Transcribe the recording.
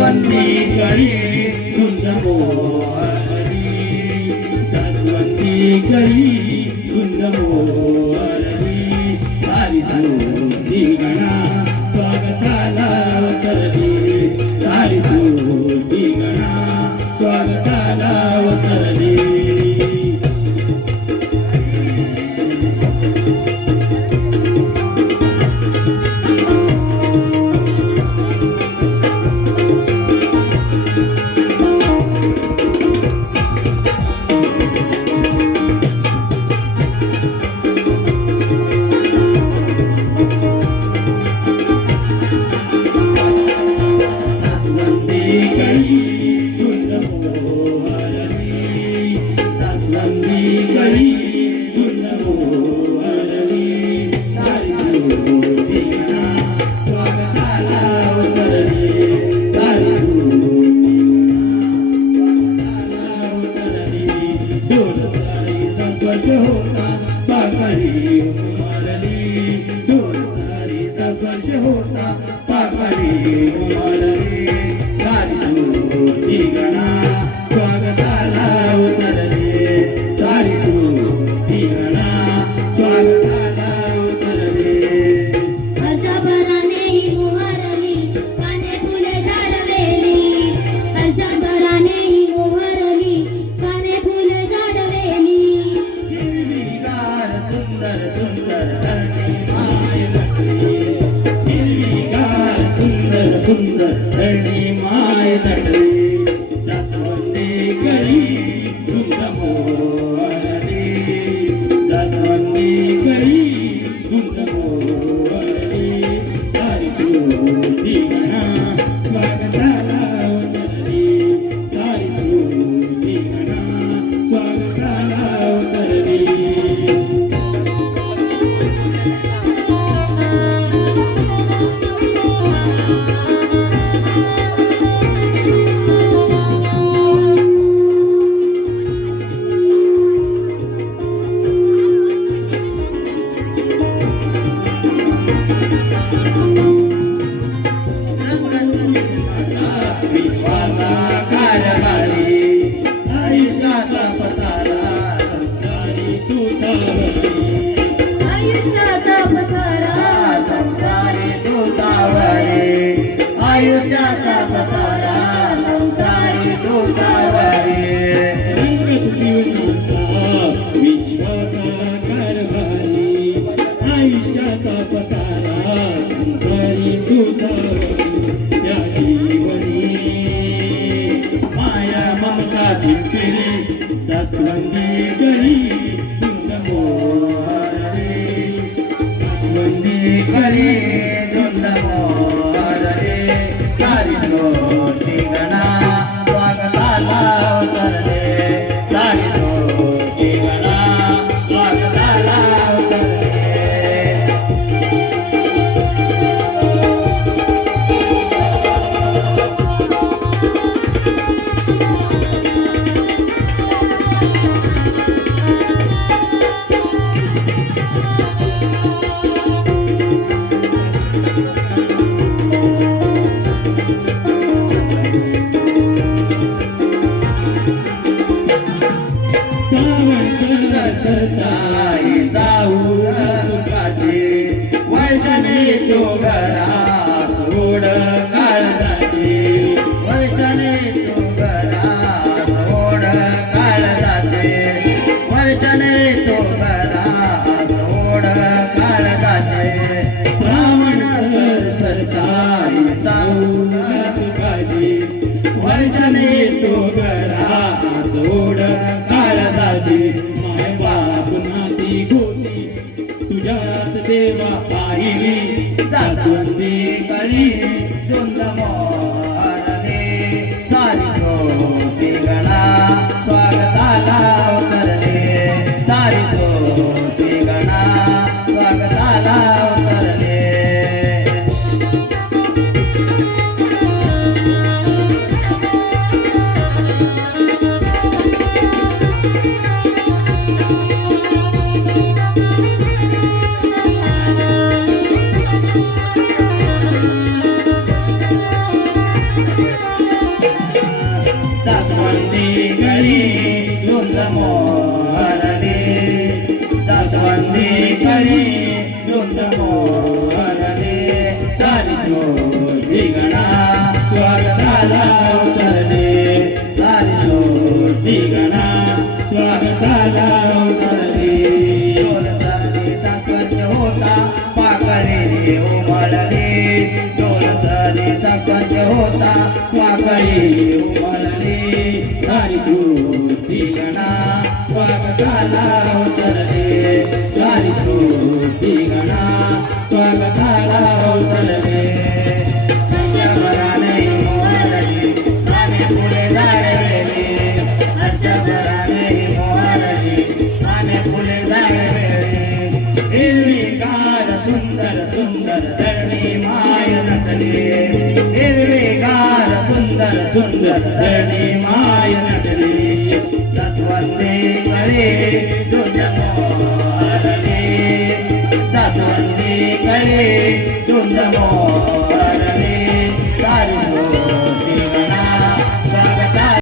जास्वंदी कळी धुंद मोहरली, जास्वंदी कळी धुंद मोहरली, सारी सुधी गणा स्वागताला उतरली, सारी सुधी गणा स्वागताला उतरली. सुंदर धरणी माय नटली, जास्वंदी कळी धुंद मोहरली, जास्वंदी कळी धुंद मोहरली, सारी सुधी गणा स्वागताला उतरली, सारी सुधी गणा स्वागताला उतरली. आयुष्याचा पसारा संसारी तुझावरे, रंगत जीवनाचा विश्वाचा कारभारी, आयुष्याचा पसारा संसारी तुझावरे, या जीवनी माया ममता झिंपिली, जास्वंदी कळी धुंद मोहरली, जास्वंदी कळी धुंद मोहरली, सारी सुधी गणा स्वागताला उतरली, सारी सुधी गणा स्वागताला उतरली. सरताई जाऊ सुखाची, वैष्णवी तो घरा सोड काळजाची, वैष्णवी तो घरा सोड काळजाची, वैष्णवी तो घरा सोड काळजाची, श्रावण सरताई जाऊ सुखाची, वैष्णवी तो घरा सोड काळजाची, तुझ्यात देवा पाहिली, जास्वंदी कळी धुंद मोहरली, सारी सुधी गणा स्वागताला उतरली, सारी सुधी गणा स्वागताला उतरली. धुंद मोहरली जास्वंदी कळी धुंद मोहरली सारी जोडी गणा स्वागताला उतरले सारी जोडी गणा स्वागताला उतरले डोल सरीचा कर्ज होता पाकळी उमळली डोल सरीचा कर्ज होता पाकळी उमळली सारी जोडी गणा स्वागताला उतरले सारी जोडी गणा स्वागताला उतरले अष्टभराने मोहरली आम्ही पुढे जायले अष्टभराने मोहरली आम्ही पुढे जायले हिरवीगार सुंदर सुंदर धरणी माय नटली हिरवीगार सुंदर सुंदर धरणी माय नटली जास्वंदी कळी धुंद मोहरली जास्वंदी कळी धुंद मोहरली